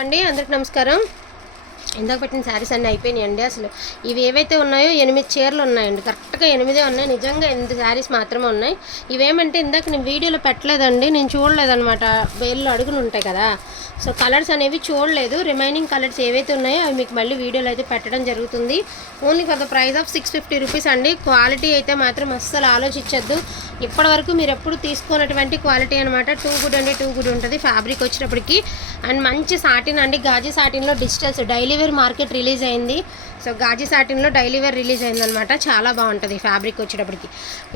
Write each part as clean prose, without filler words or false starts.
అండి అందరికి నమస్కారం. ఇందాక పెట్టిన శారీస్ అన్నీ అయిపోయినాయండి. అసలు ఇవి ఏవైతే ఉన్నాయో 8 చీరలు ఉన్నాయండి. కరెక్ట్గా 8 ఉన్నాయి. నిజంగా 8 శారీస్ మాత్రమే ఉన్నాయి. ఇవేమంటే ఇందాక నేను వీడియోలో పెట్టలేదండి, నేను చూడలేదన్నమాట. వేళ్ళు అడుగులు ఉంటాయి కదా, సో కలర్స్ అనేవి చూడలేదు. రిమైనింగ్ కలర్స్ ఏవైతే ఉన్నాయో అవి మీకు మళ్ళీ వీడియోలో అయితే పెట్టడం జరుగుతుంది. Only for the price of 650 rupees అండి. క్వాలిటీ అయితే మాత్రం అస్సలు ఆలోచించద్దు. ఇప్పటివరకు మీరు ఎప్పుడు తీసుకున్నటువంటి క్వాలిటీ అనమాట. టూ గుడ్ అంటే టూ గుడ్ ఉంటుంది ఫ్యాబ్రిక్ వచ్చేటప్పటికి. అండ్ మంచి సాటిన్ అండి, గాజీ సాటిన్లో digitals daily wear market release అయింది. సో గాజీ సాటిన్లో డైలీ వేర్ రిలీజ్ అయిందనమాట. చాలా బాగుంటుంది ఫ్యాబ్రిక్ వచ్చేటప్పటికి.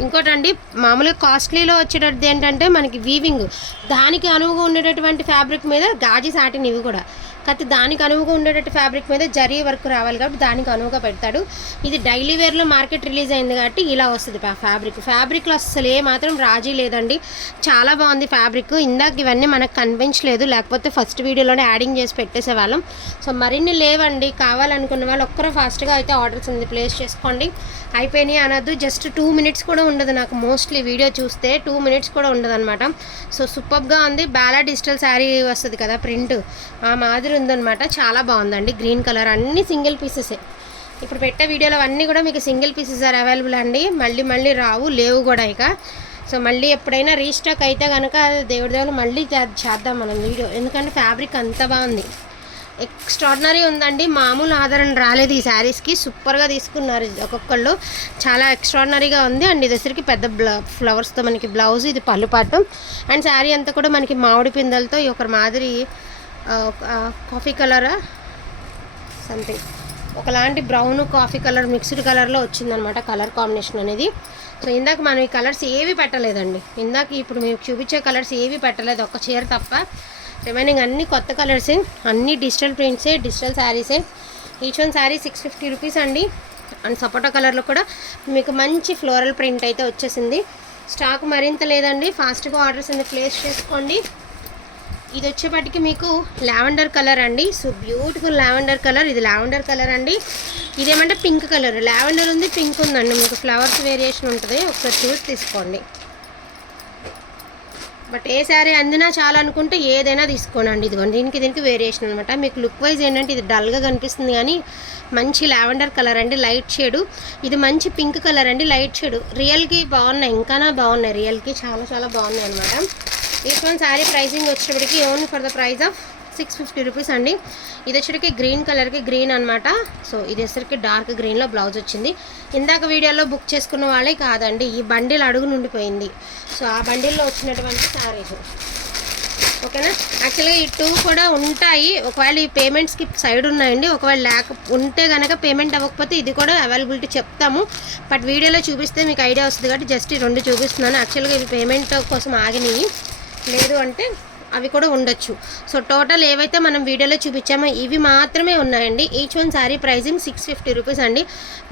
ఇంకోటండి, మామూలుగా కాస్ట్లీలో వచ్చేటది ఏంటంటే మనకి వీవింగ్, దానికి అనువుగా ఉండేటటువంటి ఫ్యాబ్రిక్ మీద గాజీ సాటిన్ ఇవి కూడా, కాకపోతే దానికి అనువుగా ఉండేటట్టు ఫ్యాబ్రిక్ మీద జరీ వర్క్ రావాలి కాబట్టి దానికి అనువుగా పెడతాడు. ఇది డైలీ వేర్లో మార్కెట్ రిలీజ్ అయింది కాబట్టి ఇలా వస్తుంది ఫ్యాబ్రిక్లో అసలు ఏ మాత్రం రాజీ లేదండి. చాలా బాగుంది ఫ్యాబ్రిక్. ఇందాక ఇవన్నీ మనకు కనిపించలేదు, లేకపోతే ఫస్ట్ వీడియోలోనే యాడింగ్ చేసి పెట్టేసేవాళ్ళం. సో మరిన్ని లేవండి. కావాలనుకున్న వాళ్ళు ఒక్కరూ ఫాస్ట్గా అయితే ఆర్డర్స్ ఉంది ప్లేస్ చేసుకోండి. అయిపోయినాయి అనొద్దు. జస్ట్ 2 మినిట్స్ కూడా ఉండదు నాకు మోస్ట్లీ వీడియో చూస్తే 2 మినిట్స్ కూడా ఉండదు అనమాట. సో సూపర్గా ఉంది. బాలా డిజిటల్ శారీ వస్తుంది కదా ప్రింట్, ఆ మాదిరి ఉందన్నమాట. చాలా బాగుందండి. గ్రీన్ కలర్, అన్ని సింగిల్ పీసెసే. ఇప్పుడు పెట్టే వీడియోలో అన్నీ కూడా మీకు సింగిల్ పీసెస్ ఆర్ అవైలబుల్ అండి. మళ్ళీ రావు, లేవు కూడా ఇక. సో మళ్ళీ ఎప్పుడైనా రీస్టాక్ అయితే కనుక దేవుడు మళ్ళీ చేద్దాం మనం వీడియో, ఎందుకంటే ఫ్యాబ్రిక్ అంత బాగుంది. ఎక్స్ట్రాడినరీ ఉందండి. మామూలు ఆదరణ రాలేదు ఈ శారీస్కి. సూపర్గా తీసుకున్నారు ఒక్కొక్కళ్ళు. చాలా ఎక్స్ట్రాడినరీగా ఉంది. అండ్ ఇది వచ్చరికి పెద్ద ఫ్లవర్స్తో మనకి బ్లౌజ్, ఇది పళ్ళు పాటు. అండ్ శారీ అంతా కూడా మనకి మామిడి పిందెలతో ఒక మాదిరి కాఫీ కలర్ సంథింగ్, ఒకలాంటి బ్రౌన్ కాఫీ కలర్ మిక్స్డ్ కలర్లో వచ్చిందనమాట కలర్ కాంబినేషన్ అనేది. సో ఇందాక మనం ఈ కలర్స్ ఏవి పెట్టలేదండి. ఇందాక ఇప్పుడు మీకు చూపించే కలర్స్ ఏవి పెట్టలేదు, ఒక చీర తప్ప. రిమైనింగ్ అన్ని కొత్త కలర్సే, అన్ని డిజిటల్ ప్రింట్సే, డిజిటల్ శారీసే. ఈచ్ వన్ శారీ 650 రూపీస్ అండి. అండ్ సపోటా కలర్లో కూడా మీకు మంచి ఫ్లోరల్ ప్రింట్ అయితే వచ్చేసింది. స్టాక్ మరింత లేదండి, ఫాస్ట్గా ఆర్డర్స్ అన్ని ప్లేస్ చేసుకోండి. ఇది వచ్చేపటికి మీకు లావెండర్ కలర్ అండి. So beautiful lavender colour. ఇది లావెండర్ కలర్ అండి. ఇదేమంటే పింక్ కలర్. లావెండర్ ఉంది, పింక్ ఉందండి. మీకు ఫ్లవర్స్ వేరియేషన్ ఉంటుంది, ఒకసారి చూసి తీసుకోండి. బట్ ఏ శారీ అందినా చాలా అనుకుంటే ఏదైనా తీసుకోనండి. ఇదిగోండి, దీనికి వేరియేషన్ అనమాట. మీకు లుక్ వైజ్ ఏంటంటే ఇది డల్గా కనిపిస్తుంది కానీ మంచి లావెండర్ కలర్ అండి, లైట్ షేడు. ఇది మంచి పింక్ కలర్ అండి, లైట్ షేడు. రియల్కి బాగున్నాయి, ఇంకానా బాగున్నాయి. రియల్కి చాలా బాగున్నాయి అనమాట. ఈచ్ వన్ శారీ ప్రైసింగ్ వచ్చేటప్పటికి only for the price of 650 rupees అండి. ఇది వచ్చేటికి గ్రీన్ కలర్కి గ్రీన్ అనమాట. సో ఇది వచ్చరికి డార్క్ గ్రీన్లో బ్లౌజ్ వచ్చింది. ఇందాక వీడియోలో బుక్ చేసుకున్న వాళ్ళే కాదండి, ఈ బండిల్ అడుగు నుండిపోయింది. సో ఆ బండిల్లో వచ్చినటువంటి శారీస్ ఓకేనా. యాక్చువల్గా ఈ 2 కూడా ఉంటాయి. ఒకవేళ ఈ పేమెంట్స్కి సైడ్ ఉన్నాయండి. ఒకవేళ ఉంటే కనుక పేమెంట్ అవ్వకపోతే ఇది కూడా అవైలబిలిటీ చెప్తాము. బట్ వీడియోలో చూపిస్తే మీకు ఐడియా వస్తుంది కాబట్టి జస్ట్ ఈ 2 చూపిస్తున్నాను. యాక్చువల్గా ఇవి పేమెంట్ కోసం ఆగినాయి, లేదు అంటే అవి కూడా ఉండొచ్చు. సో టోటల్ ఏవైతే మనం వీడియోలో చూపించామో ఇవి మాత్రమే ఉన్నాయండి. Each one sari pricing 650 rupees అండి.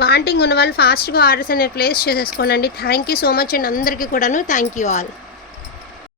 వాంటింగ్ ఉన్న వాళ్ళు ఫాస్ట్గా ఆర్డర్స్ అనేది ప్లేస్ చేసేసుకోండి. థ్యాంక్ యూ సో మచ్ అండి అందరికీ కూడాను. Thank you all.